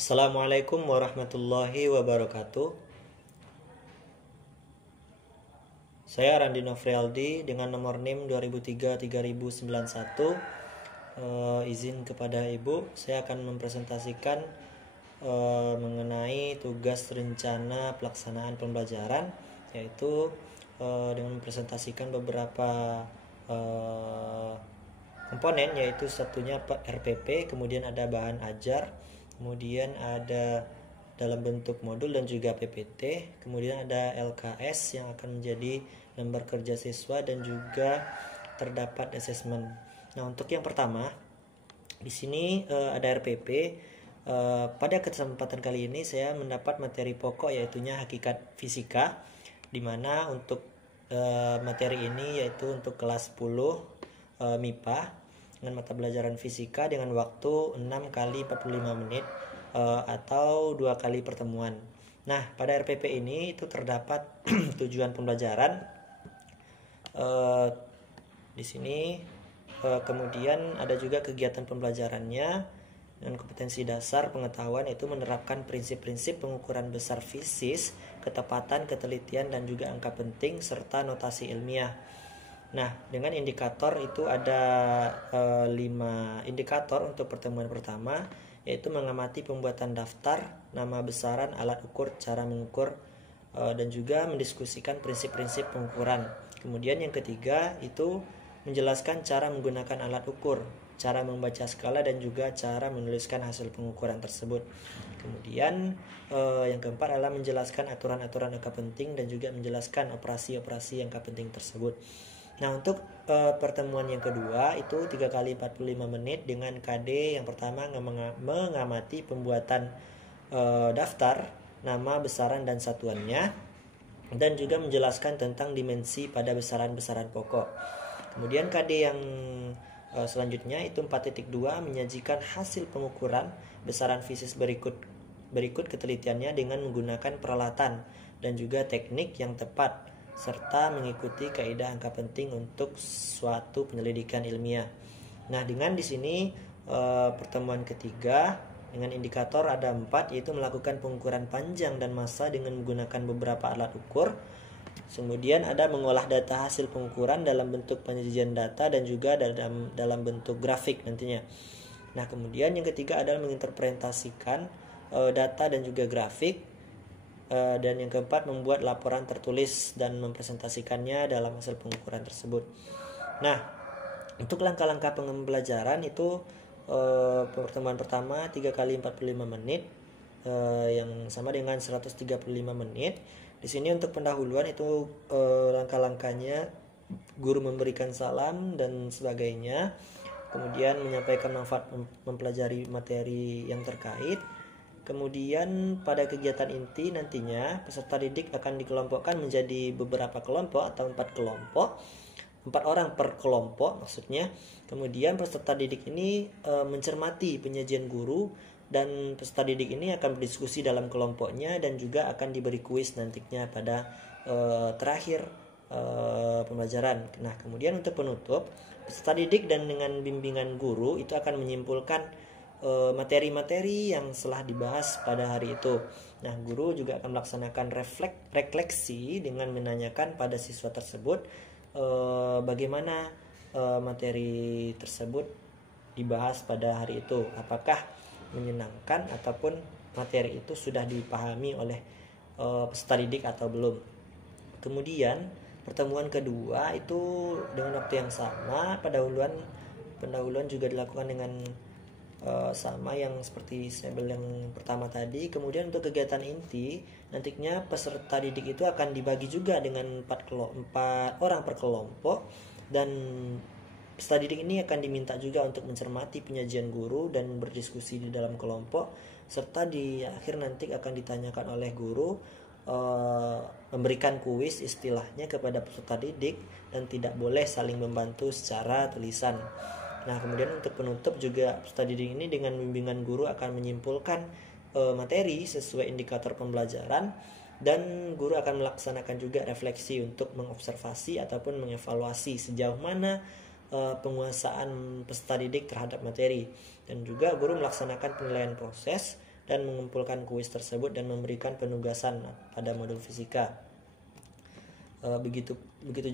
Assalamualaikum warahmatullahi wabarakatuh. Saya Randi Nofrialdi dengan nomor NIM 2003-3091. Izin kepada Ibu, saya akan mempresentasikan mengenai tugas rencana pelaksanaan pembelajaran, yaitu dengan mempresentasikan beberapa komponen, yaitu satunya RPP, kemudian ada bahan ajar, kemudian ada dalam bentuk modul dan juga PPT, kemudian ada LKS yang akan menjadi lembar kerja siswa dan juga terdapat asesmen. Nah, untuk yang pertama di sini ada RPP. Pada kesempatan kali ini saya mendapat materi pokok, yaitunya hakikat fisika, di mana untuk materi ini yaitu untuk kelas 10 MIPA dengan mata pelajaran fisika dengan waktu 6 kali 45 menit atau 2 kali pertemuan. Nah, pada RPP ini itu terdapat tujuan pembelajaran di sini, kemudian ada juga kegiatan pembelajarannya dengan kompetensi dasar pengetahuan, yaitu menerapkan prinsip-prinsip pengukuran besar fisis, ketepatan, ketelitian, dan juga angka penting serta notasi ilmiah. Nah, dengan indikator itu ada 5 indikator untuk pertemuan pertama, yaitu mengamati pembuatan daftar, nama besaran, alat ukur, cara mengukur, dan juga mendiskusikan prinsip-prinsip pengukuran. Kemudian yang ketiga itu menjelaskan cara menggunakan alat ukur, cara membaca skala, dan juga cara menuliskan hasil pengukuran tersebut. Kemudian yang keempat adalah menjelaskan aturan-aturan angka penting dan juga menjelaskan operasi-operasi angka penting tersebut. Nah, untuk pertemuan yang kedua itu 3 kali 45 menit dengan KD yang pertama mengamati pembuatan daftar, nama, besaran, dan satuannya, dan juga menjelaskan tentang dimensi pada besaran-besaran pokok. Kemudian KD yang selanjutnya itu 4.2 menyajikan hasil pengukuran besaran fisis berikut ketelitiannya dengan menggunakan peralatan dan juga teknik yang tepat serta mengikuti kaidah angka penting untuk suatu penyelidikan ilmiah. Nah, dengan di sini pertemuan ketiga dengan indikator ada 4, yaitu melakukan pengukuran panjang dan massa dengan menggunakan beberapa alat ukur. Kemudian ada mengolah data hasil pengukuran dalam bentuk penyajian data dan juga dalam bentuk grafik nantinya. Nah, kemudian yang ketiga adalah menginterpretasikan data dan juga grafik. Dan yang keempat membuat laporan tertulis dan mempresentasikannya dalam hasil pengukuran tersebut. Nah, untuk langkah-langkah pembelajaran itu pertemuan pertama 3 kali 45 menit yang sama dengan 135 menit. Di sini untuk pendahuluan itu langkah-langkahnya guru memberikan salam dan sebagainya, kemudian menyampaikan manfaat mempelajari materi yang terkait. Kemudian pada kegiatan inti nantinya peserta didik akan dikelompokkan menjadi beberapa kelompok atau 4 kelompok, 4 orang per kelompok maksudnya. Kemudian peserta didik ini mencermati penyajian guru, dan peserta didik ini akan berdiskusi dalam kelompoknya dan juga akan diberi kuis nantinya pada terakhir pembelajaran. Nah, kemudian untuk penutup, peserta didik dan dengan bimbingan guru itu akan menyimpulkan materi-materi yang telah dibahas pada hari itu. Nah, guru juga akan melaksanakan refleksi dengan menanyakan pada siswa tersebut bagaimana materi tersebut dibahas pada hari itu, apakah menyenangkan ataupun materi itu sudah dipahami oleh peserta didik atau belum. Kemudian pertemuan kedua itu dengan waktu yang sama, pendahuluan juga dilakukan dengan sama yang seperti saya bilang yang pertama tadi. Kemudian untuk kegiatan inti nantinya peserta didik itu akan dibagi juga dengan 4 orang per kelompok, dan peserta didik ini akan diminta juga untuk mencermati penyajian guru dan berdiskusi di dalam kelompok, serta di akhir nanti akan ditanyakan oleh guru memberikan kuis istilahnya kepada peserta didik, dan tidak boleh saling membantu secara tulisan. Nah, kemudian untuk penutup juga peserta didik ini dengan bimbingan guru akan menyimpulkan materi sesuai indikator pembelajaran, dan guru akan melaksanakan juga refleksi untuk mengobservasi ataupun mengevaluasi sejauh mana penguasaan peserta didik terhadap materi, dan juga guru melaksanakan penilaian proses dan mengumpulkan kuis tersebut dan memberikan penugasan pada modul fisika. Begitu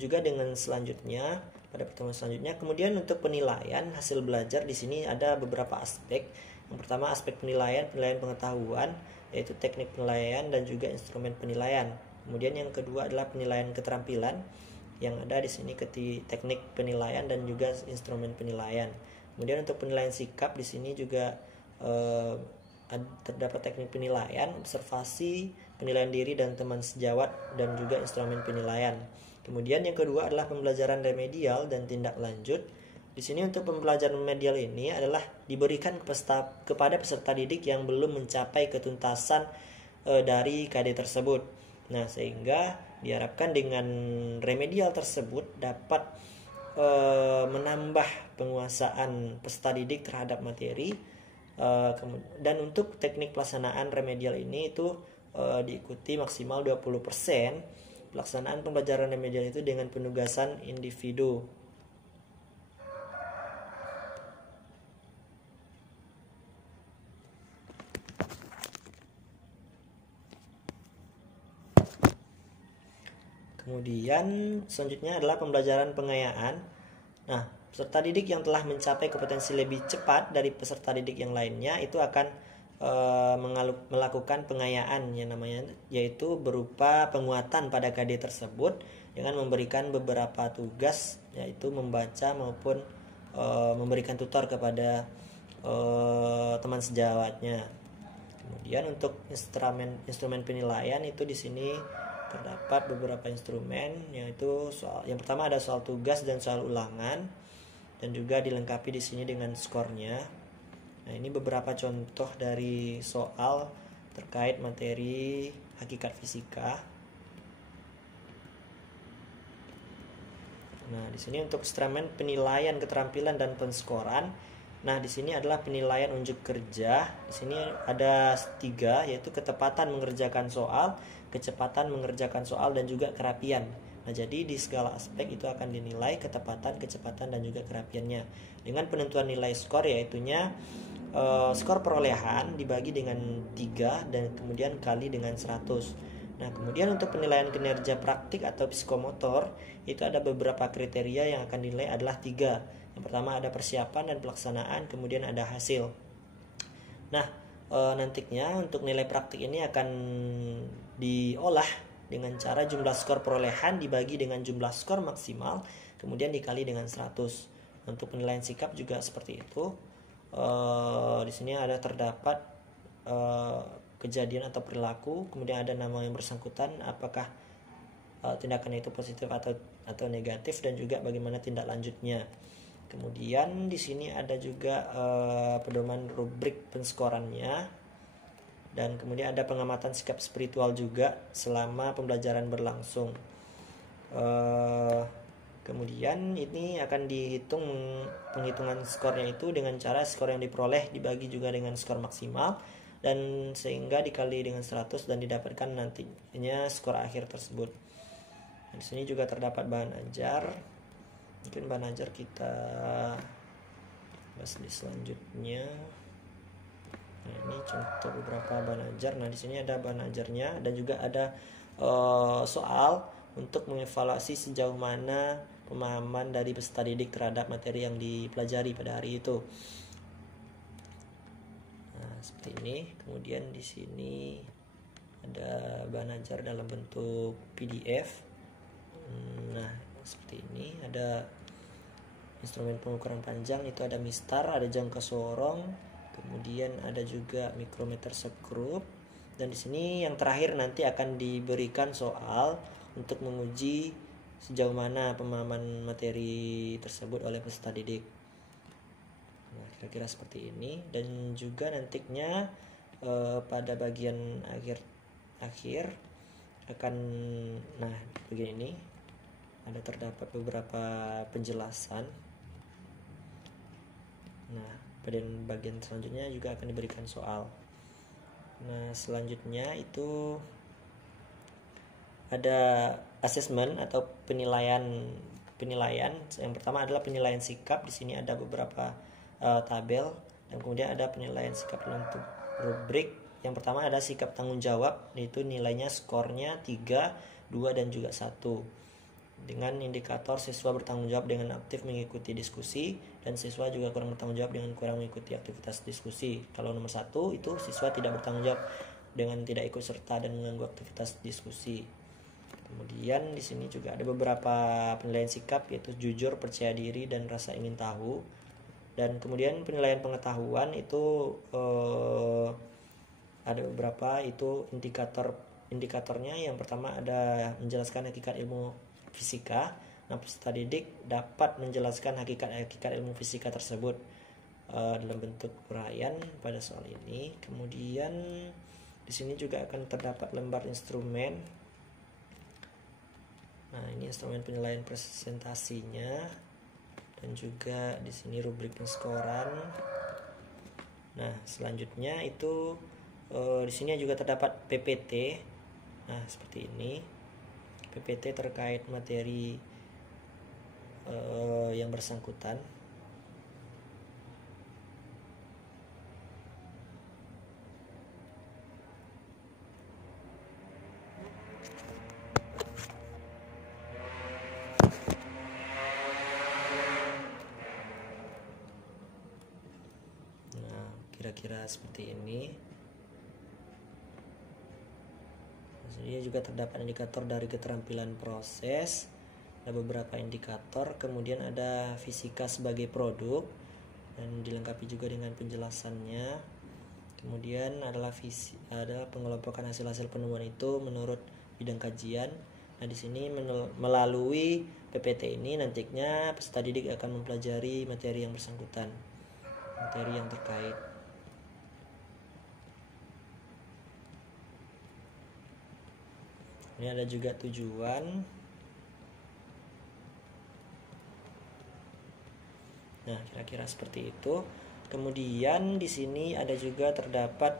juga dengan selanjutnya, pada pertemuan selanjutnya. Kemudian untuk penilaian hasil belajar di sini ada beberapa aspek. Yang pertama aspek penilaian pengetahuan, yaitu teknik penilaian dan juga instrumen penilaian. Kemudian yang kedua adalah penilaian keterampilan, yang ada di sini teknik penilaian dan juga instrumen penilaian. Kemudian untuk penilaian sikap di sini juga terdapat teknik penilaian, observasi, penilaian diri dan teman sejawat, dan juga instrumen penilaian. Kemudian yang kedua adalah pembelajaran remedial dan tindak lanjut. Di sini untuk pembelajaran remedial ini adalah diberikan kepada peserta didik yang belum mencapai ketuntasan dari KD tersebut. Nah, sehingga diharapkan dengan remedial tersebut dapat menambah penguasaan peserta didik terhadap materi. Dan untuk teknik pelaksanaan remedial ini itu diikuti maksimal 20% pelaksanaan pembelajaran remedial itu dengan penugasan individu. Kemudian selanjutnya adalah pembelajaran pengayaan. Nah, peserta didik yang telah mencapai kompetensi lebih cepat dari peserta didik yang lainnya itu akan melakukan pengayaan yang namanya, yaitu berupa penguatan pada KD tersebut dengan memberikan beberapa tugas, yaitu membaca maupun memberikan tutor kepada teman sejawatnya. Kemudian untuk instrumen penilaian itu di sini terdapat beberapa instrumen, yaitu yang pertama ada soal tugas dan soal ulangan, dan juga dilengkapi di sini dengan skornya. Nah, ini beberapa contoh dari soal terkait materi hakikat fisika. Nah, di sini untuk instrumen penilaian keterampilan dan penskoran. Nah, di sini adalah penilaian unjuk kerja. Di sini ada 3, yaitu ketepatan mengerjakan soal, kecepatan mengerjakan soal, dan juga kerapian. Nah, jadi di segala aspek itu akan dinilai ketepatan, kecepatan, dan juga kerapiannya. Dengan penentuan nilai skor, yaitunya skor perolehan dibagi dengan 3 dan kemudian kali dengan 100. Nah, kemudian untuk penilaian kinerja praktik atau psikomotor itu ada beberapa kriteria yang akan dinilai adalah 3. Yang pertama ada persiapan dan pelaksanaan, kemudian ada hasil. Nah, nantinya untuk nilai praktik ini akan diolah dengan cara jumlah skor perolehan dibagi dengan jumlah skor maksimal, kemudian dikali dengan 100. Untuk penilaian sikap juga seperti itu. Di sini ada terdapat kejadian atau perilaku, kemudian ada nama yang bersangkutan, apakah tindakan itu positif atau negatif, dan juga bagaimana tindak lanjutnya. Kemudian di sini ada juga pedoman rubrik penskorannya, dan kemudian ada pengamatan sikap spiritual juga selama pembelajaran berlangsung. Kemudian ini akan dihitung penghitungan skornya itu dengan cara skor yang diperoleh dibagi juga dengan skor maksimal, dan sehingga dikali dengan 100 dan didapatkan nantinya skor akhir tersebut. Di sini juga terdapat bahan ajar. Mungkin bahan ajar kita bahas di selanjutnya. Nah, ini contoh beberapa bahan ajar. Nah, di sini ada bahan ajarnya dan juga ada soal untuk mengevaluasi sejauh mana pemahaman dari peserta didik terhadap materi yang dipelajari pada hari itu. Nah, seperti ini. Kemudian di sini ada bahan ajar dalam bentuk PDF. Nah, seperti ini. Ada instrumen pengukuran panjang, itu ada mistar, ada jangka sorong, kemudian ada juga mikrometer skrup, dan di sini yang terakhir nanti akan diberikan soal untuk menguji sejauh mana pemahaman materi tersebut oleh peserta didik. Nah, kira-kira seperti ini. Dan juga nantinya pada bagian akhir akan, nah begini ini ada terdapat beberapa penjelasan. Nah, pada bagian selanjutnya juga akan diberikan soal. Nah, selanjutnya itu ada asesmen atau penilaian. Yang pertama adalah penilaian sikap. Di sini ada beberapa tabel, dan kemudian ada penilaian sikap dalam bentuk rubrik, Yang pertama ada sikap tanggung jawab, yaitu nilainya skornya 3, 2 dan juga 1. Dengan indikator siswa bertanggung jawab dengan aktif mengikuti diskusi, dan siswa juga kurang bertanggung jawab dengan kurang mengikuti aktivitas diskusi. Kalau nomor 1 itu siswa tidak bertanggung jawab dengan tidak ikut serta dan mengganggu aktivitas diskusi. Kemudian di sini juga ada beberapa penilaian sikap, yaitu jujur, percaya diri, dan rasa ingin tahu. Dan kemudian penilaian pengetahuan itu ada beberapa, itu indikatornya. Yang pertama ada menjelaskan hakikat ilmu fisika. Nah, peserta didik dapat menjelaskan hakikat ilmu fisika tersebut dalam bentuk uraian pada soal ini. Kemudian di sini juga akan terdapat lembar instrumen. Nah, ini instrumen penilaian presentasinya, dan juga di sini rubrik penskoran. Nah, selanjutnya itu di sini juga terdapat PPT. Nah, seperti ini. PPT terkait materi yang bersangkutan. Nah, kira-kira seperti ini. Dia juga terdapat indikator dari keterampilan proses, ada beberapa indikator. Kemudian ada fisika sebagai produk, dan dilengkapi juga dengan penjelasannya. Kemudian adalah ada pengelompokan hasil-hasil penemuan itu menurut bidang kajian. Nah, di sini melalui PPT ini nantinya peserta didik akan mempelajari materi yang bersangkutan, materi yang terkait. Ini ada juga tujuan. Nah, kira-kira seperti itu. Kemudian di sini ada juga terdapat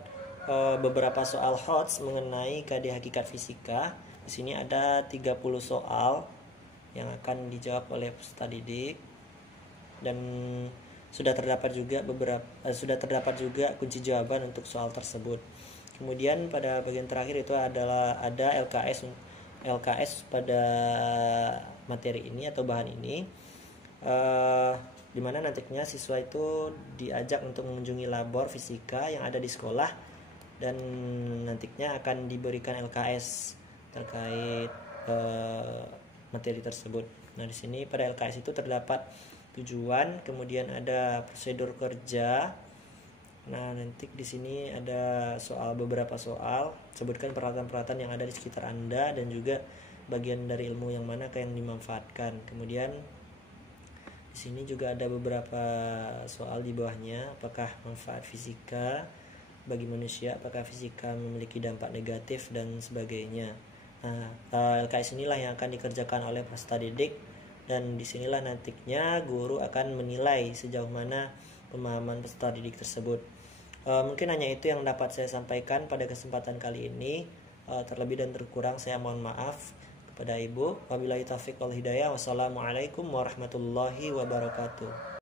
beberapa soal HOTS mengenai KD hakikat fisika. Di sini ada 30 soal yang akan dijawab oleh peserta didik, dan sudah terdapat juga kunci jawaban untuk soal tersebut. Kemudian pada bagian terakhir itu adalah ada LKS pada materi ini atau bahan ini, di mana nantinya siswa itu diajak untuk mengunjungi labor fisika yang ada di sekolah, dan nantinya akan diberikan LKS terkait materi tersebut. Nah, di sini pada LKS itu terdapat tujuan, kemudian ada prosedur kerja. Nah, nanti di sini ada beberapa soal, sebutkan peralatan-peralatan yang ada di sekitar Anda dan juga bagian dari ilmu yang mana yang dimanfaatkan. Kemudian di sini juga ada beberapa soal di bawahnya, apakah manfaat fisika bagi manusia, apakah fisika memiliki dampak negatif dan sebagainya. Nah, LKS inilah yang akan dikerjakan oleh peserta didik, dan disinilah nantinya guru akan menilai sejauh mana pemahaman peserta didik tersebut. Mungkin hanya itu yang dapat saya sampaikan pada kesempatan kali ini. Terlebih dan terkurang saya mohon maaf kepada Ibu. Wabillahi taufiq wal hidayah. Wassalamualaikum warahmatullahi wabarakatuh.